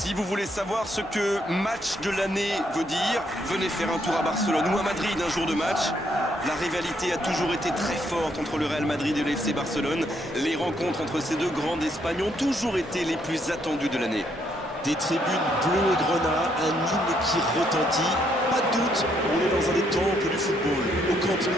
Si vous voulez savoir ce que match de l'année veut dire, venez faire un tour à Barcelone ou à Madrid un jour de match. La rivalité a toujours été très forte entre le Real Madrid et le FC Barcelone. Les rencontres entre ces deux grands d'Espagne ont toujours été les plus attendues de l'année. Des tribunes bleues et grenat, un hymne qui retentit. Pas de doute, on est dans un des temples du football, au Camp Nou.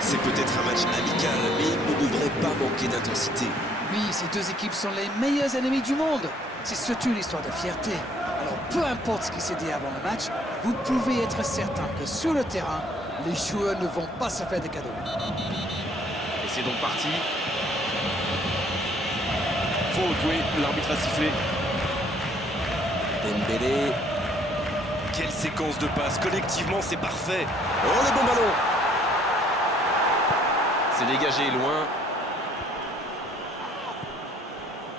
C'est peut-être un match amical, mais il ne devrait pas manquer d'intensité. Oui, ces deux équipes sont les meilleurs ennemis du monde. C'est surtout une histoire de fierté. Alors peu importe ce qui s'est dit avant le match, vous pouvez être certain que sur le terrain, les joueurs ne vont pas se faire de cadeaux. Et c'est donc parti. Faute, oui, l'arbitre a sifflé. Dembélé. Quelle séquence de passes, collectivement c'est parfait. Oh le bon ballon. C'est dégagé loin.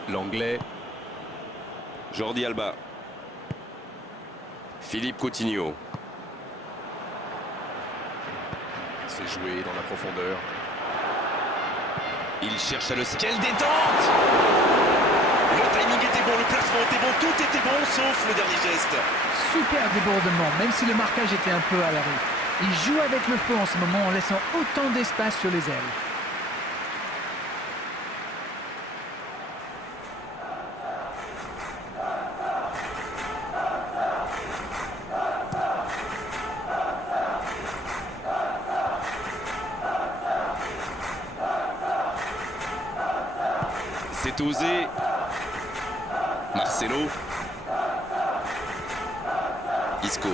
L'anglais. Jordi Alba. Philippe Coutinho. C'est joué dans la profondeur. Il cherche à le... Quelle détente! Le timing était bon, le placement était bon, tout était bon, sauf le dernier geste. Super débordement, même si le marquage était un peu à l'arrêt. Il joue avec le feu en ce moment en laissant autant d'espace sur les ailes. C'est osé. Marcelo. Isco.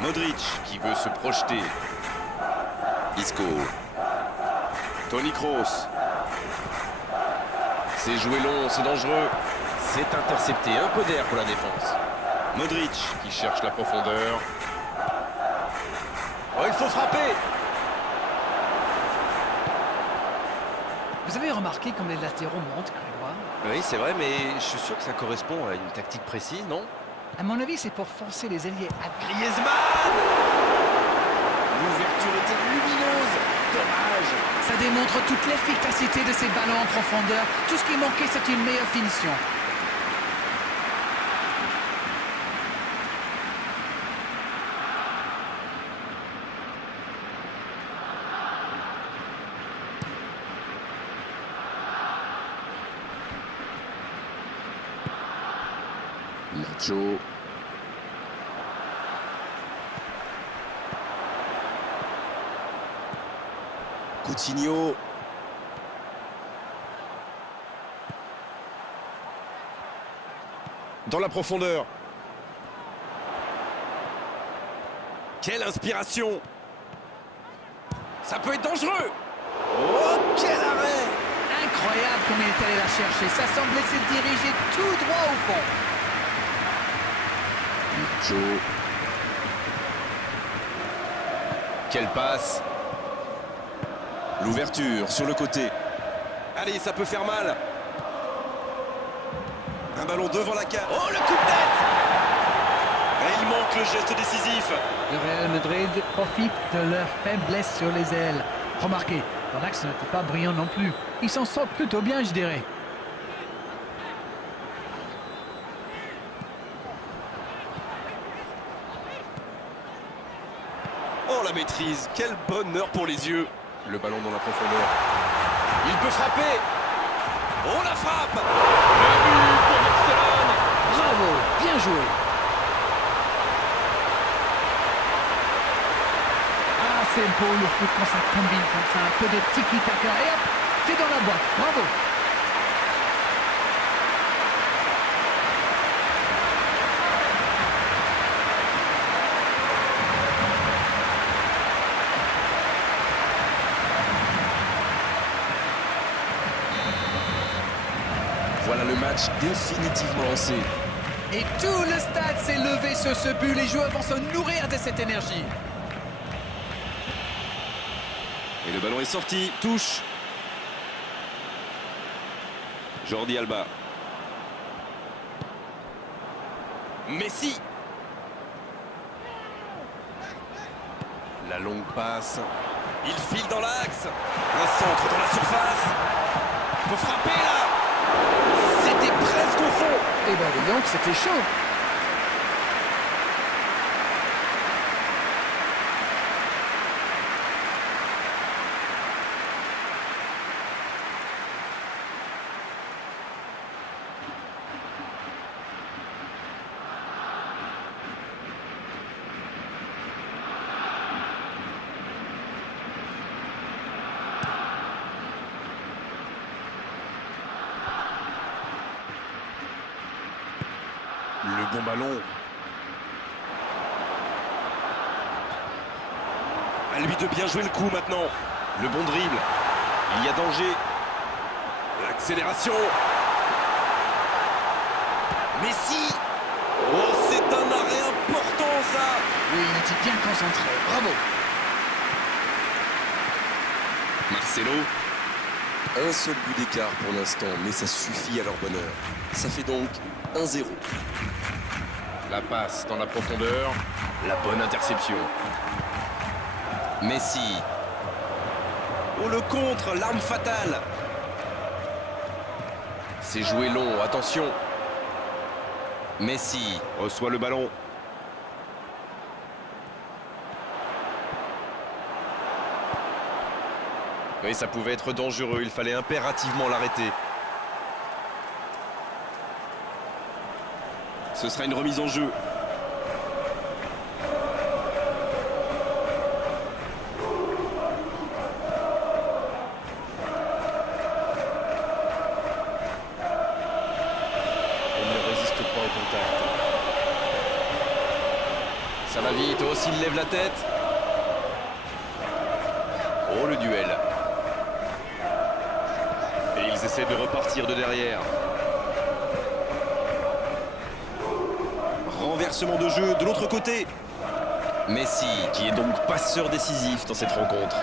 Modric qui veut se projeter. Isco. Toni Kroos. C'est joué long, c'est dangereux. C'est intercepté, un peu d'air pour la défense. Modric qui cherche la profondeur. Oh, il faut frapper. Vous avez remarqué comme les latéraux montent, Grégoire? Oui, c'est vrai, mais je suis sûr que ça correspond à une tactique précise, non? À mon avis, c'est pour forcer les ailiers à... Griezmann! L'ouverture était lumineuse. Dommage. Ça démontre toute l'efficacité de ces ballons en profondeur. Tout ce qui manquait, c'est une meilleure finition. Nacho. Coutinho. Dans la profondeur. Quelle inspiration! Ça peut être dangereux! Oh, quel arrêt! Incroyable comme il est allé la chercher. Ça semblait se diriger tout droit au fond. Nacho. Quelle passe! L'ouverture sur le côté. Allez, ça peut faire mal! Un ballon devant la cage. Oh, le coup de tête! Et il manque le geste décisif. Le Real Madrid profite de leur faiblesse sur les ailes. Remarquez, leur axe n'était pas brillant non plus. Ils s'en sortent plutôt bien, je dirais. Oh, la maîtrise! Quel bonheur pour les yeux! Le ballon dans la profondeur. Il peut frapper! Oh, la frappe! Le but pour Barcelone! Bravo, bien joué. Ah, c'est beau le foot quand ça combine comme ça. Un peu de tiki-taka et hop, c'est dans la boîte. Bravo. Voilà le match définitivement lancé. Et tout le stade s'est levé sur ce but. Les joueurs vont se nourrir de cette énergie. Et le ballon est sorti, touche. Jordi Alba. Messi. La longue passe. Il file dans l'axe. Un centre dans la surface. Il faut frapper là. C'était presque au fond. Eh ben dis donc, c'était chaud. Le bon ballon. À lui de bien jouer le coup maintenant. Le bon dribble. Il y a danger. L'accélération. Messi. Oh, c'est un arrêt important ça. Oui, il était bien concentré. Bravo. Marcelo. Un seul but d'écart pour l'instant, mais ça suffit à leur bonheur. Ça fait donc 1-0. La passe dans la profondeur. La bonne interception. Messi. Oh, le contre, l'arme fatale. C'est joué long, attention. Messi reçoit le ballon. Oui, ça pouvait être dangereux, il fallait impérativement l'arrêter. Ce sera une remise en jeu. Il ne résiste pas au contact. Ça va vite, oh, s'il lève la tête. Oh, le duel. Et ils essaient de repartir de derrière. Renversement de jeu de l'autre côté. Messi, qui est donc passeur décisif dans cette rencontre.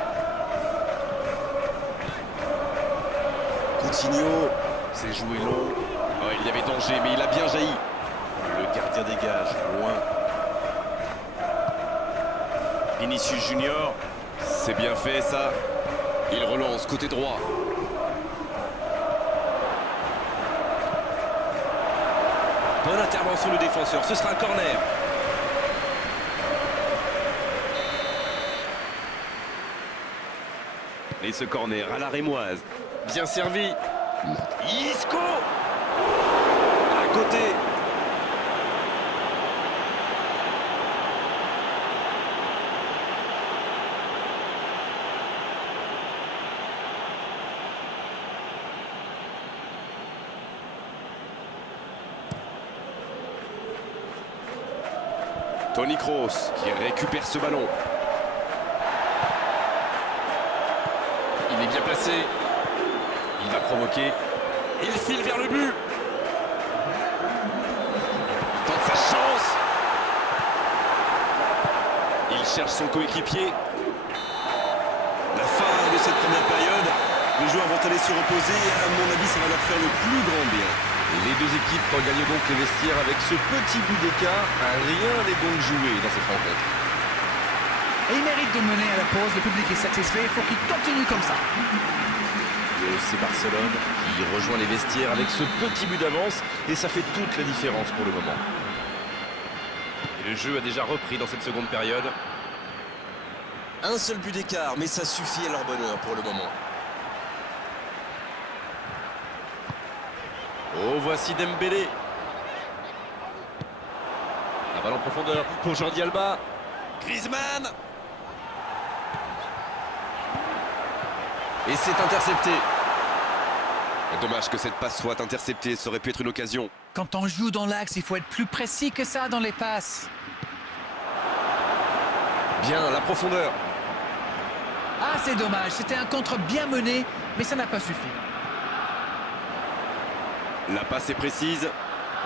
Coutinho. C'est joué long. Oh, il y avait danger, mais il a bien jailli. Le gardien dégage, loin. Vinicius Junior. C'est bien fait, ça. Il relance côté droit. Bonne intervention du défenseur, ce sera un corner. Et ce corner à la rémoise. Bien servi. Isco. À côté. Toni Kroos qui récupère ce ballon. Il est bien placé. Il va provoquer. Il file vers le but. Il tente sa chance. Il cherche son coéquipier. La fin de cette première période. Les joueurs vont aller se reposer et à mon avis ça va leur faire le plus grand bien. Les deux équipes regagnent donc les vestiaires avec ce petit but d'écart. Rien n'est donc joué dans cette rencontre. Et il mérite de mener à la pause. Le public est satisfait. Il faut qu'il continue comme ça. Le FC Barcelone qui rejoint les vestiaires avec ce petit but d'avance et ça fait toute la différence pour le moment. Et le jeu a déjà repris dans cette seconde période. Un seul but d'écart, mais ça suffit à leur bonheur pour le moment. Oh, voici Dembélé. La balle en profondeur pour Jordi Alba. Griezmann. Et c'est intercepté. Dommage que cette passe soit interceptée, ça aurait pu être une occasion. Quand on joue dans l'axe, il faut être plus précis que ça dans les passes. Bien, la profondeur. Ah, c'est dommage. C'était un contre bien mené, mais ça n'a pas suffi. La passe est précise.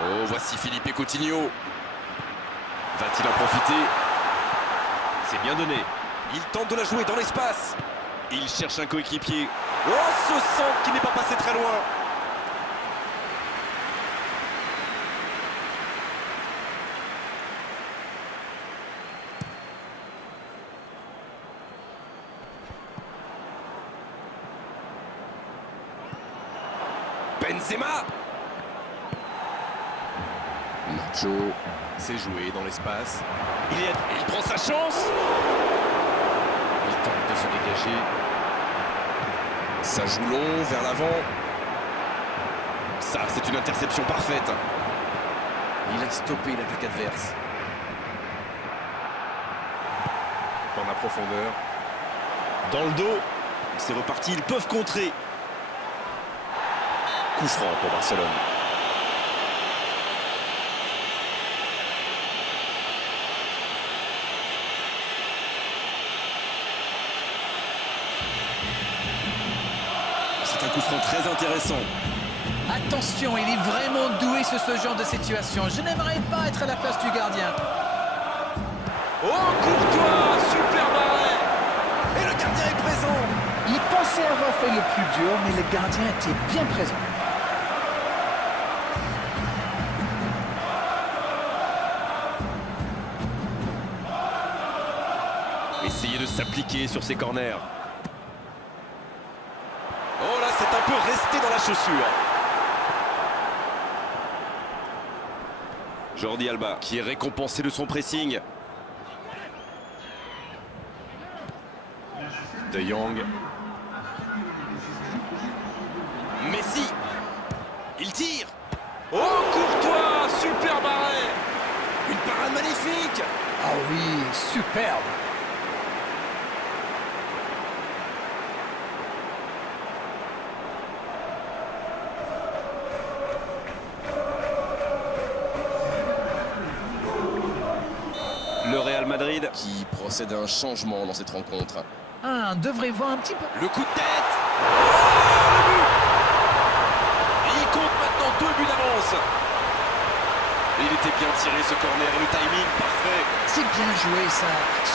Oh, voici Philippe Coutinho. Va-t-il en profiter? C'est bien donné. Il tente de la jouer dans l'espace. Il cherche un coéquipier. Oh, ce centre qui n'est pas passé très loin. Benzema. Nacho. C'est joué dans l'espace. Il prend sa chance. Il tente de se dégager. Ça joue long vers l'avant. Ça, c'est une interception parfaite. Il a stoppé l'attaque adverse. Dans la profondeur. Dans le dos. C'est reparti, ils peuvent contrer. Coup franc pour Barcelone. C'est un coup franc très intéressant. Attention, il est vraiment doué sur ce genre de situation. Je n'aimerais pas être à la place du gardien. Oh, Courtois, super barré. Et le gardien est présent. Il pensait avoir fait le plus dur, mais le gardien était bien présent. Essayer de s'appliquer sur ses corners. Oh là, c'est un peu resté dans la chaussure. Jordi Alba qui est récompensé de son pressing. De Jong. Messi. Il tire. Oh, Courtois, super barré. Une parade magnifique. Ah oui, superbe. Le Real Madrid qui procède à un changement dans cette rencontre. Ah, on devrait voir un petit peu. Le coup de tête. Oh, le but. Et il compte maintenant 2 buts d'avance. Il était bien tiré ce corner et le timing parfait. C'est bien joué ça.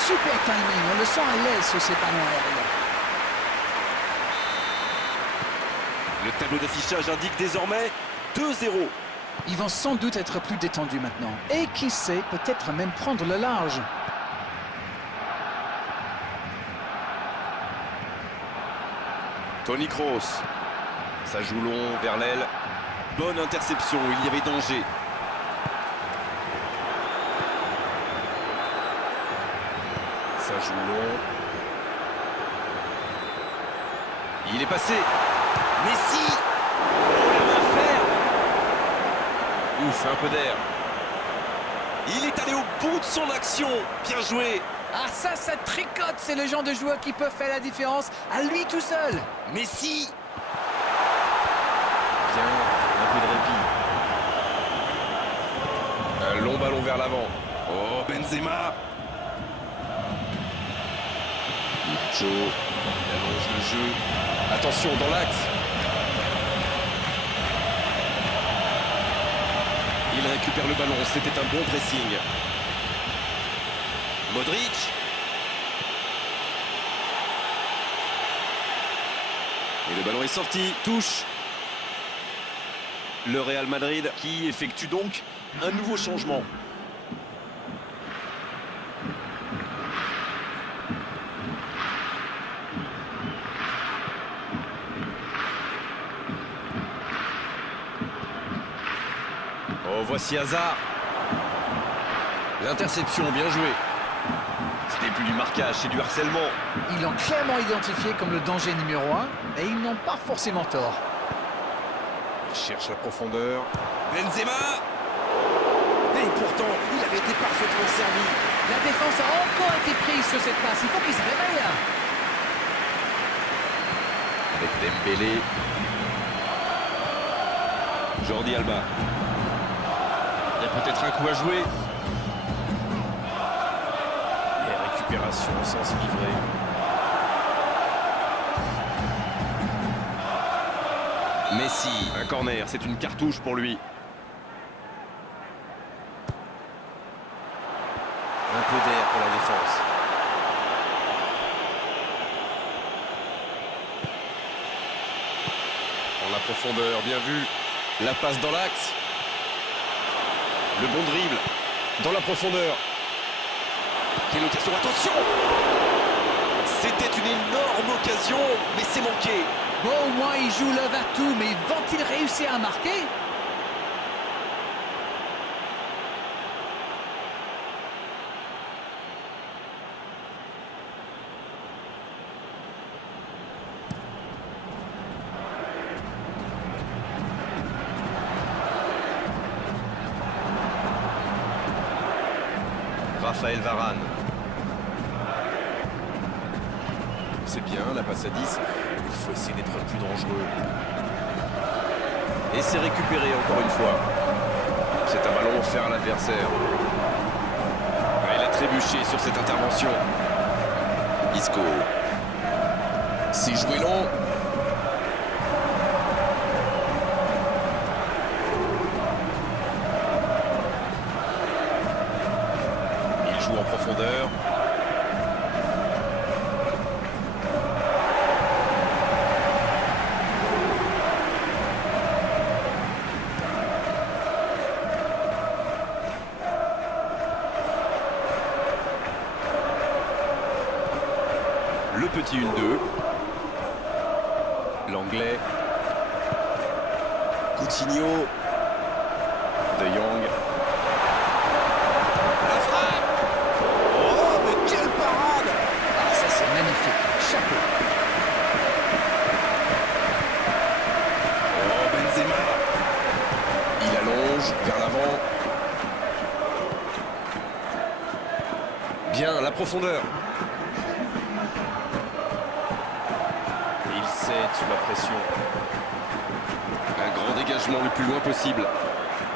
Super timing, on le sent à l'aise sur ces ballons aériens. Le tableau d'affichage indique désormais 2-0. Ils vont sans doute être plus détendus maintenant. Et qui sait, peut-être même prendre le large. Toni Kroos. Ça joue long vers l'aile. Bonne interception, il y avait danger. Ça joue long. Il est passé. Messi. Oh, la main ferme. Ouf, un peu d'air. Il est allé au bout de son action. Bien joué. Ah ça tricote. C'est le genre de joueur qui peut faire la différence à lui tout seul. Messi. Bien, un peu de répit. Un long ballon vers l'avant. Oh, Benzema. Nacho. Il allonge le jeu. Attention, dans l'axe. Il récupère le ballon. C'était un bon pressing. Modric. Et le ballon est sorti. Touche. Le Real Madrid qui effectue donc un nouveau changement. Oh, voici Hazard. L'interception, bien jouée. Ce n'est plus du marquage, c'est du harcèlement. Ils l'ont clairement identifié comme le danger numéro 1, et ils n'ont pas forcément tort. Il cherche la profondeur. Benzema. Et pourtant, il avait été parfaitement servi. La défense a encore été prise sur cette passe. Il faut qu'ils se réveillent là. Avec Dembélé. Jordi Alba. Il y a peut-être un coup à jouer. Et récupération sans se livrer. Messi. Un corner, c'est une cartouche pour lui. Un peu d'air pour la défense. En la profondeur, bien vu. La passe dans l'axe. Le bon dribble. Dans la profondeur. Quelle occasion, attention! C'était une énorme occasion, mais c'est manqué. Bon, au moins, il joue l'œuvre à tout, mais vont-ils réussir à marquer? Raphaël Varane. C'est bien, la passe à 10. Il faut essayer d'être plus dangereux. Et c'est récupéré encore une fois. C'est un ballon offert à l'adversaire. Il a trébuché sur cette intervention. Isco. C'est joué long. Il joue en profondeur. Le petit 1-2. L'anglais. Coutinho. De Jong. La frappe. Oh, mais quelle parade! Ah, ça c'est magnifique. Chapeau. Oh, Benzema. Il allonge vers l'avant. Bien, la profondeur. Il cède sous la pression. Un grand dégagement le plus loin possible.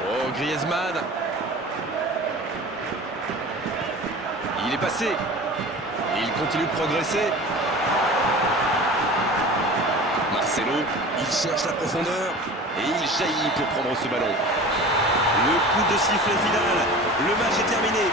Oh, Griezmann. Il est passé. Et il continue de progresser. Marcelo. Il cherche la profondeur. Et il jaillit pour prendre ce ballon. Le coup de sifflet final. Le match est terminé.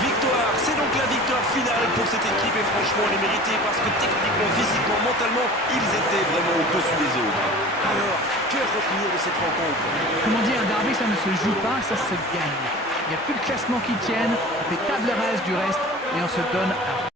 Victoire. C'est donc la victoire finale pour cette équipe. Et franchement, elle est méritée parce que techniquement, physiquement, mentalement, ils étaient vraiment au-dessus des autres. Alors, que retenir de cette rencontre? Comment dire, un derby, ça ne se joue pas, ça se gagne. Il n'y a plus de classement qui tienne, on fait table rase du reste et on se donne à